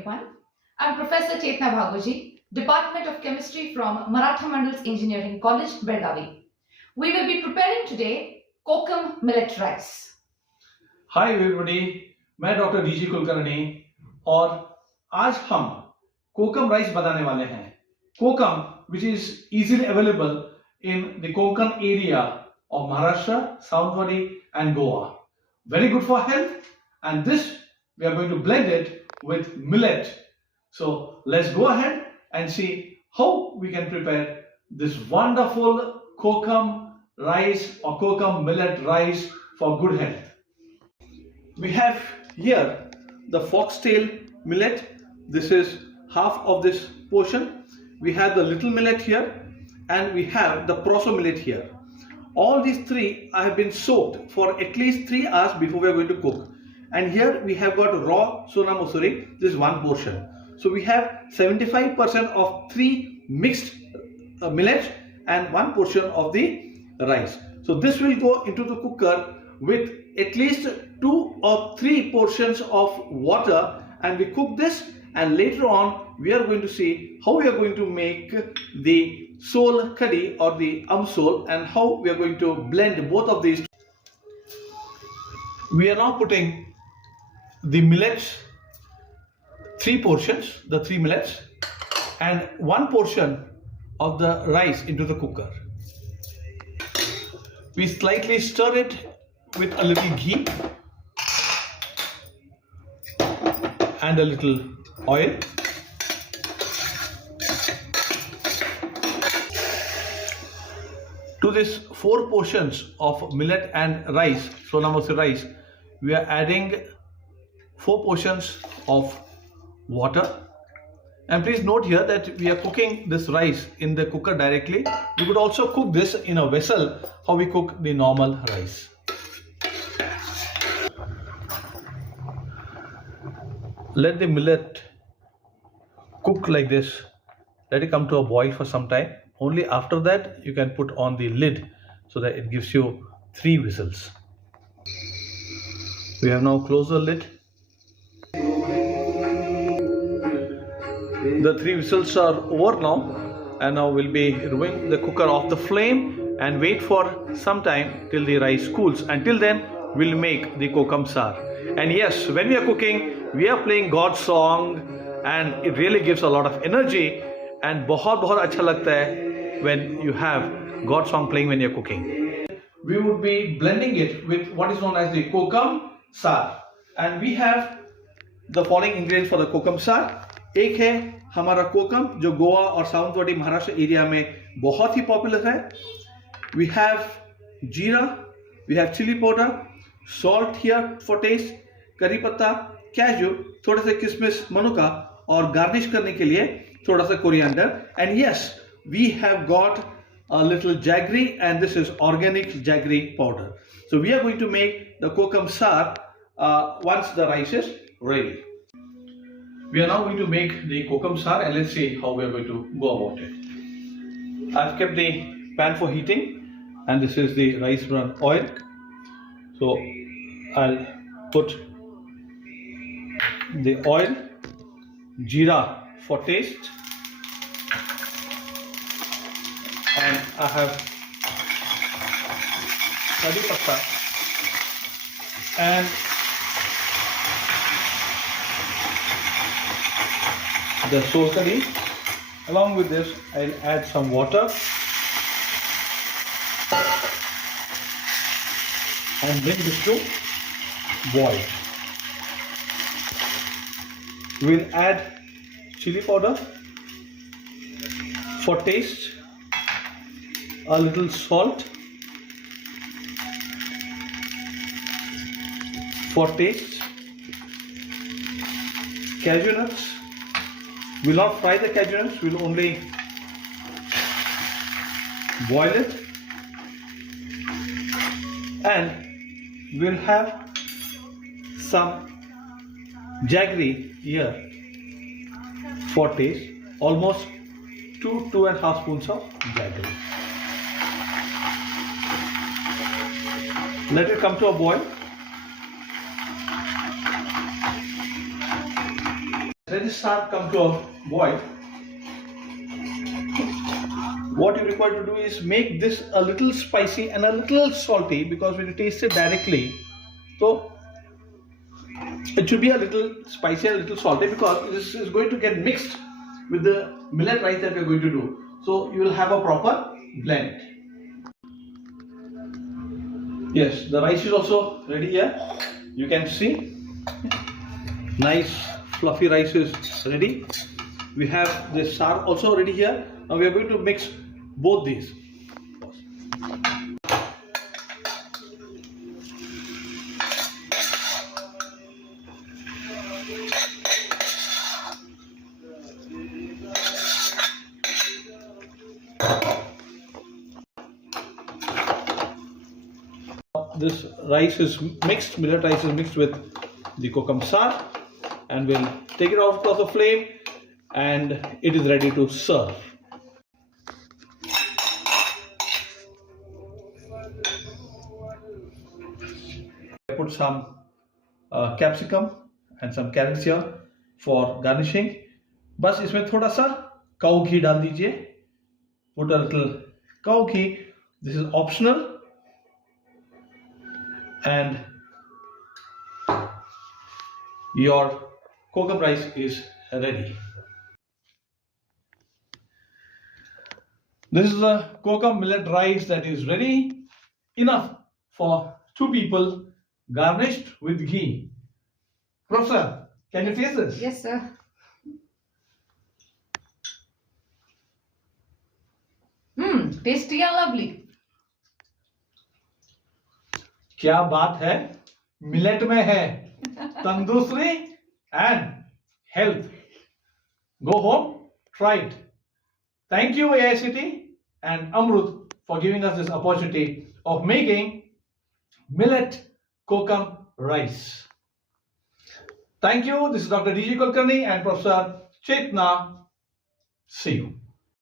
2021. I'm Professor Chetna Bhagoji, Department of Chemistry from Maratha Mandal's Engineering College, Belgavi. We will be preparing today Kokum Millet Rice. Hi everybody, मैं doctor DG Kulkarni और आज हम कोकम rice बनाने वाले हैं. कोकम which is easily available in the Konkan area of Maharashtra, Saundwadi and Goa. Very good for health, and this we are going to blend it with millet. So let's go ahead and see how we can prepare this wonderful Kokum rice or Kokum millet rice for good health. We have here the foxtail millet. This is half of this portion. We have the little millet here, and we have the proso millet here. All these three have been soaked for at least 3 hours before we are going to cook. And here we have got raw sona masuri. This is one portion. So we have 75% of 3 mixed millet and 1 portion of the rice. So this will go into the cooker with at least 2 or 3 portions of water, and we cook this, and later on we are going to see how we are going to make the sol curry or the amsol, and how we are going to blend both of these. We are now putting the millets, 3 portions, the 3 millets, and 1 portion of the rice into the cooker. We slightly stir it with a little ghee and a little oil. To this 4 portions of millet and rice, sona masuri rice, we are adding 4 portions of water. And please note here that we are cooking this rice in the cooker directly. We could also cook this in a vessel, how we cook the normal rice. Let the millet cook like this. Let it come to a boil for some time. Only after that you can put on the lid so that it gives you 3 whistles. We have now closed the lid. The 3 whistles are over now, and now we'll be removing the cooker off the flame and wait for some time till the rice cools. Until then, we'll make the kokum sar. And yes, when we are cooking, we are playing God's song, and it really gives a lot of energy, and बहुत अच्छा लगता है when you have God's song playing when you're cooking. We would be blending it with what is known as the kokum sar, and we have the following ingredients for the kokum sar. एक है हमारा कोकम जो गोवा और साउंडवाडी Maharashtra area में बहुत ही popular है. We have जीरा, we have chili powder, salt here for taste, करी पत्ता, कैशू, थोड़े से किशमिश, मनुका, और गार्निश करने के लिए थोड़ा सा coriander. And yes, we have got a little jaggery, and this is organic jaggery powder. So we are going to make the kokum sar once the rice is ready. We are now going to make the kokum sar, and let's see how we are going to go about it. I've kept the pan for heating, and this is the rice bran oil. So I'll put the oil, jeera for taste, and I have kari patta and the sol curry. Along with this, I'll add some water and bring this to boil. We'll add chili powder for taste, a little salt for taste, cashew nuts. We'll not fry the cashew nuts, we'll only boil it, and we'll have some jaggery here for taste, almost 2.5 spoons of jaggery. Let it come to a boil. Let this start come to a boil. What you require to do is make this a little spicy and a little salty, because when you taste it directly, so it should be a little spicy and a little salty, because this is going to get mixed with the millet rice that we are going to do. So you will have a proper blend. Yes, the rice is also ready here. You can see nice fluffy rice is ready. We have the sar also ready here. Now we are going to mix both these. This rice is mixed, millet rice is mixed with the Kokum S, and we'll take it off the flame, and it is ready to serve. I put some capsicum and some carrots here for garnishing. बस इसमें थोड़ा सा cow ghee डाल दीजिए. Put a little cow ghee. This is optional. And your Kokum rice is ready. This is the Kokum millet rice that is ready, enough for 2 people, garnished with ghee. Professor, can you taste this? Yes, sir. Tasty and lovely. क्या बात है, millet में है तंदुरुस्ती and health. Go home, try it. Thank you AICT and Amruth for giving us this opportunity of making millet Kokum rice. Thank you. This is Dr. DJ Kulkarni and Professor Chetna. See you.